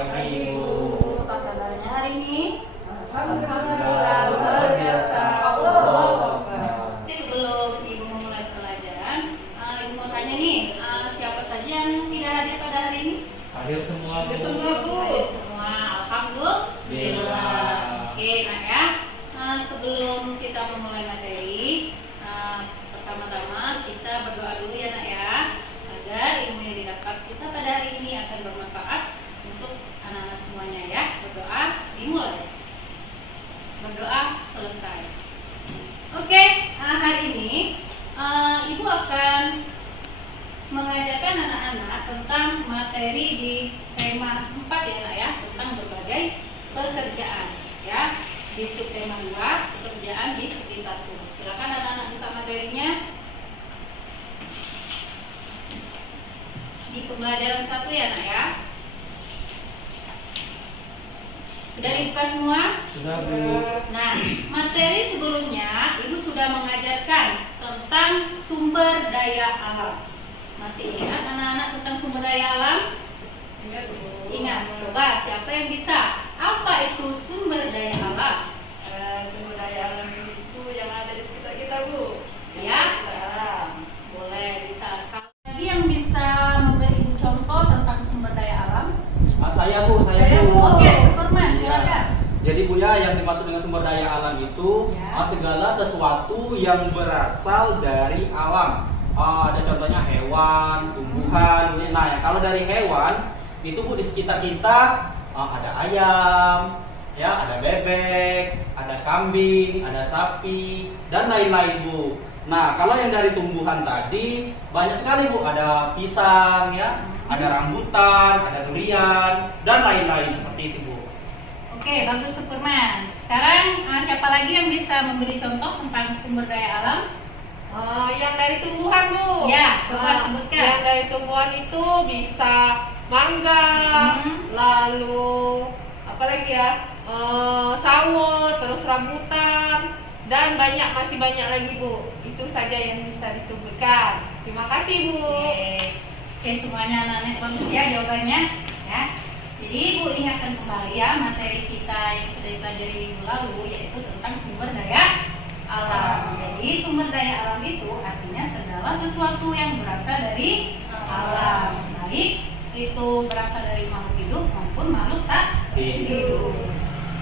Pagi, Ibu. Apa kabarnya hari ini? Alhamdulillah, luar biasa. Sebelum Ibu memulai pelajaran, Ibu mau tanya nih, siapa saja yang tidak hadir pada hari ini? Hadir semua, Bu. Hadir semua, alhamdulillah. Oke, nah ya, sebelum kita memulai materi, pertama-tama kita berdoa dulu ya nak ya, agar ilmu yang didapat kita pada hari ini akan bermanfaat untuk anak-anak semuanya ya. Berdoa dimulai, berdoa selesai. Oke, hari ini Ibu akan mengajarkan anak-anak tentang materi di tema 4 ya nak ya, tentang berbagai pekerjaan ya. Di subtema 2, pekerjaan di sekitar tubuh. Silakan anak-anak buka materinya. Di pembelajaran 1 ya nak ya. Sudah dibuka semua? Sudah, Bu. Nah, materi sebelumnya Ibu sudah mengajarkan tentang sumber daya alam. Masih ingat anak-anak tentang sumber daya alam? Ingat, Bu. Ingat, coba siapa yang bisa? Apa itu sumber daya alam? Sumber daya alam itu yang ada di sekitar kita, Bu. Ya, boleh bisa. Lagi yang bisa memberi contoh tentang sumber daya alam? Saya Bu. Oke, Superman, silakan. Jadi Bu ya, yang dimaksud dengan sumber daya alam itu Ya. segala sesuatu yang berasal dari alam. Ada contohnya hewan, tumbuhan. Nah, kalau dari hewan itu Bu, di sekitar kita ada ayam, ya, ada bebek, ada kambing, ada sapi, dan lain-lain Bu. Nah, kalau yang dari tumbuhan tadi banyak sekali Bu, ada pisang ya, ada rambutan, ada durian, dan lain-lain seperti itu Bu. Oke, bagus Superman. Sekarang siapa lagi yang bisa memberi contoh tentang sumber daya alam? Yang dari tumbuhan, Bu. Ya, coba sebutkan. Yang dari tumbuhan itu bisa mangga, lalu apa lagi ya? Sawo, terus rambutan, dan masih banyak lagi, Bu. Itu saja yang bisa disebutkan. Terima kasih, Bu. Oke, semuanya anak-anak bagus ya jawabannya ya. Jadi Ibu ingatkan kembali ya materi kita yang sudah dipelajari minggu lalu, yaitu tentang sumber daya alam. Jadi sumber daya alam itu artinya segala sesuatu yang berasal dari alam, baik itu berasal dari makhluk hidup maupun makhluk tak hidup.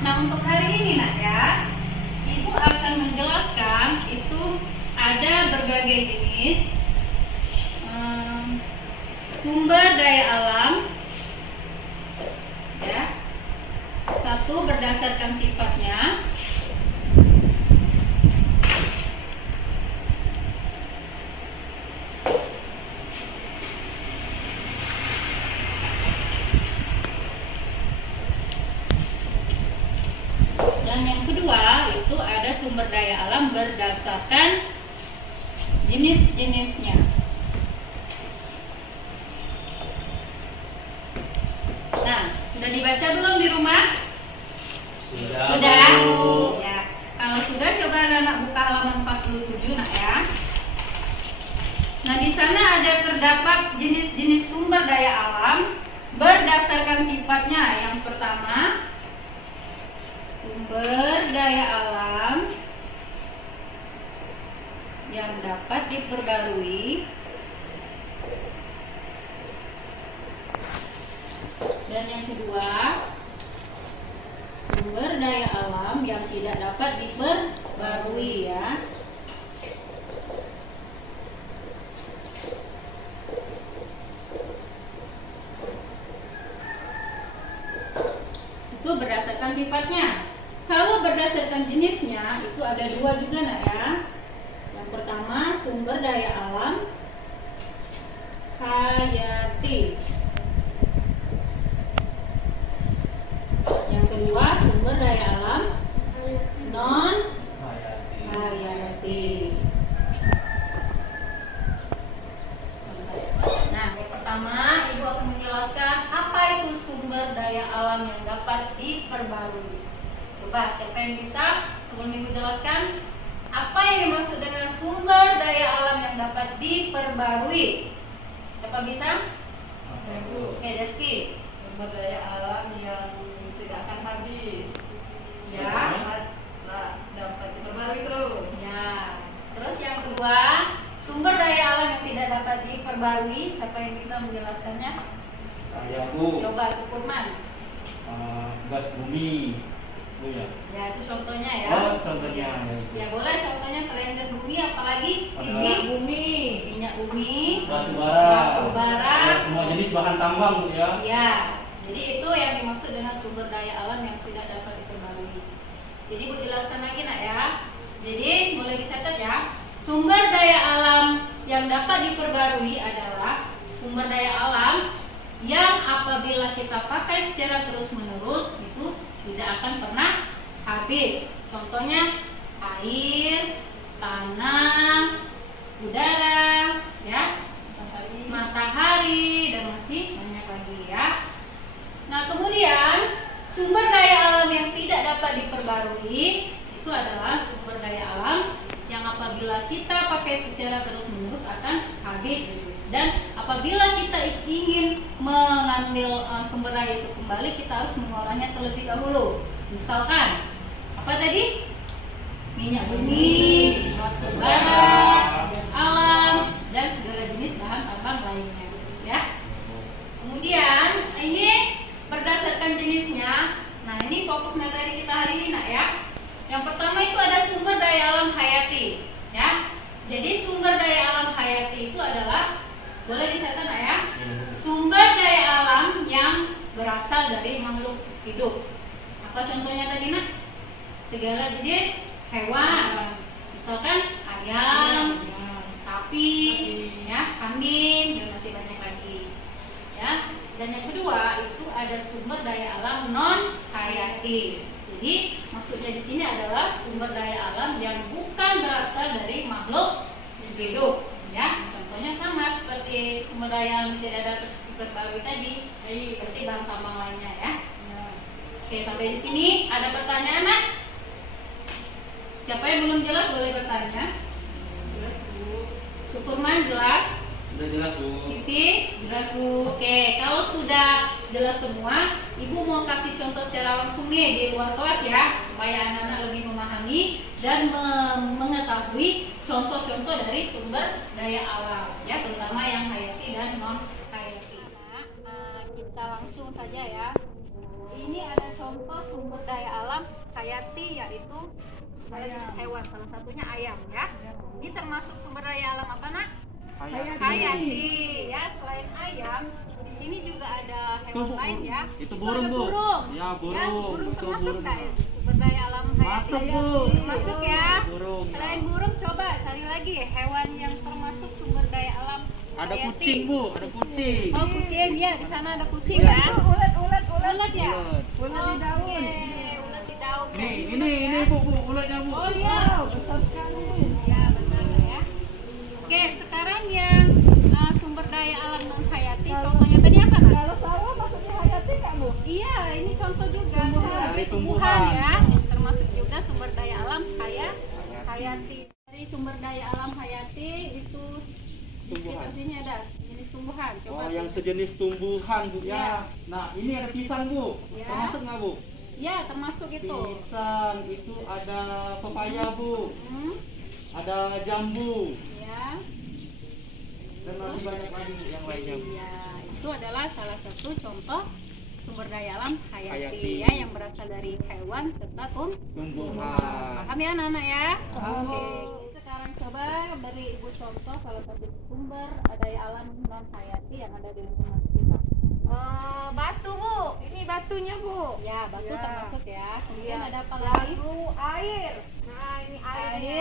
Nah, untuk hari ini nak ya, Ibu akan menjelaskan itu ada berbagai jenis sumber daya alam ya. Satu, berdasarkan sifatnya. Dan yang kedua, itu ada sumber daya alam berdasarkan jenis-jenisnya. Nah, sudah dibaca belum di rumah? Sudah? Ya. Kalau sudah, coba anak-anak buka halaman 47 nak ya. Nah, di sana ada terdapat jenis-jenis sumber daya alam berdasarkan sifatnya. Yang pertama, sumber daya alam yang dapat diperbarui dan yang kedua, sumber daya alam yang tidak dapat diperbarui ya. Itu berdasarkan sifatnya. Kalau berdasarkan jenisnya itu ada dua juga nak ya. Yang pertama, sumber daya alam hayati. Yang kedua, sumber daya alam non hayati. Nah, yang pertama Ibu akan menjelaskan apa itu sumber daya alam yang dapat diperbarui. Coba siapa yang bisa sebelum Ibu jelaskan apa yang dimaksud dengan sumber daya alam yang dapat diperbarui? Siapa bisa? Oke, Deski. sumber daya alam yang tidak akan habis. Ya. Dapat diperbarui terus. Ya. Terus yang kedua, sumber daya alam yang tidak dapat diperbarui. Siapa yang bisa menjelaskannya? Saya Bu. Coba Sukurman. Gas bumi. Bu ya. Ya itu contohnya ya. Oh, contohnya. Ya boleh contohnya selain gas bumi apalagi? Ada Bumi. Minyak bumi, batu bara. batu bara. Ya, semua jenis bahan tambang Bu ya. Ya. Jadi itu yang dimaksud dengan sumber daya alam yang tidak dapat diperbarui. Jadi Bu jelaskan lagi nak ya. Jadi boleh dicatat ya. Sumber daya alam yang dapat diperbarui adalah sumber daya alam yang apabila kita pakai secara terus-menerus itu tidak akan pernah habis. Contohnya air, tanah, udara, ya, matahari dan masih banyak lagi ya. Nah kemudian sumber daya alam yang tidak dapat diperbarui itu adalah sumber daya alam yang apabila kita pakai secara terus-menerus akan habis. Dan apabila kita ingin mengambil sumber daya itu kembali, kita harus mengolahnya terlebih dahulu. Misalkan apa tadi? Minyak bumi, batu bara, gas alam, dan segala jenis bahan tambang lainnya. Ya. Kemudian ini berdasarkan jenisnya. Nah ini fokus materi kita hari ini nak ya. Yang pertama itu ada sumber daya alam hayati. Ya. Jadi sumber daya alam hayati itu adalah, boleh dicatat nak ya, sumber daya alam yang berasal dari makhluk hidup. Apa contohnya tadi nak? Segala jenis hewan, misalkan ayam, sapi, ya, kambing, dan masih banyak lagi. Ya. Dan yang kedua itu ada sumber daya alam non hayati. Jadi maksudnya di sini adalah sumber daya alam yang bukan berasal dari makhluk hidup. Ya, contohnya sama seperti sumber daya alam tidak dapat diperbarui tadi, seperti bahan tambang lainnya ya. Oke, sampai di sini ada pertanyaan nak? Siapa yang belum jelas boleh bertanya. Jelas Bu. Sukurman jelas? Sudah jelas Bu. Titi? Jelas Bu. Oke, kalau sudah jelas semua, Ibu mau kasih contoh secara langsung nih di luar kelas ya, supaya anak-anak lebih memahami dan mengetahui contoh-contoh dari sumber daya alam, ya, terutama yang hayati dan non hayati. Kita langsung saja ya. Ini ada contoh sumber daya alam hayati yaitu hewan, salah satunya ayam ya. Ini termasuk sumber daya alam apa nak? Hayati ya. Selain ayam, di sini juga ada hewan lain ya. Itu burung ada Bu. burung. Ya burung. Ya, burung Itu termasuk burung. nggak ya? Sumber daya alam hayati. Masuk Bu. Termasuk ya. Burung. Ya. Selain burung coba cari lagi hewan yang termasuk sumber daya alam. Ada hayati. kucing Bu, ada kucing. Oh kucing ya, di sana ada kucing ya. Ulet ya. Ulet. Ulet di daun. Oke, ulet di daun. Nih, ini Bu, uletnya Bu. Oh iya. Besar sekali. Ya benar ya. Oke, sekarang yang sumber daya alam non hayati, contohnya tadi apa nak? Kalau sawah maksudnya hayati nggak Bu? Iya, ini contoh juga Dari tumbuhan tumbuhan. ya, termasuk juga sumber daya alam hayati. Dari sumber daya alam hayati itu Tumbuhan. artinya ada jenis tumbuhan. Coba. Oh, yang sejenis tumbuhan Bu Ya. ya. Nah, ini ada pisang Bu. Ya. Termasuk nggak Bu? Ya, termasuk itu. Pisang, itu ada pepaya Bu. Ada jambu. Ya. Dan masih banyak lagi yang lainnya Bu. Ya, itu adalah salah satu contoh sumber daya alam hayati, Hayati. ya yang berasal dari hewan serta Tumbuhan. Paham ya anak-anak ya? Paham. Oke, sekarang coba beri Ibu contoh salah satu sumber daya alam non hayati yang ada di lingkungan kita. Batu Bu. Ini batunya Bu. Ya, batu Ya. termasuk ya. Kemudian Iya. ada apa lagi? Lalu air. Nah ini Air. airnya.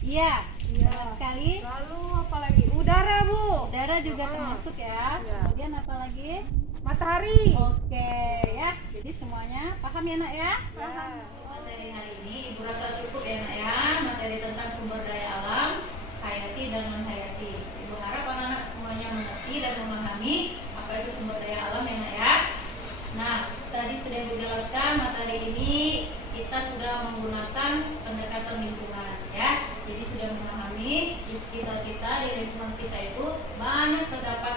Iya, Iya. benar sekali. Lalu apa lagi? Udara Bu. Udara juga Ah. termasuk ya. Iya. Kemudian apa lagi? Matahari. Oke ya. Jadi semuanya paham ya nak ya? Paham. Materi hari ini Ibu rasa cukup ya nak ya, materi tentang sumber daya alam hayati dan non hayati. Ibu harap anak-anak semuanya mengerti dan memahami apa itu sumber daya alam ya nak ya. Nah, tadi sudah Ibu jelaskan materi ini kita sudah menggunakan pendekatan lingkungan ya. Jadi sudah memahami di sekitar kita, di lingkungan kita itu banyak terdapat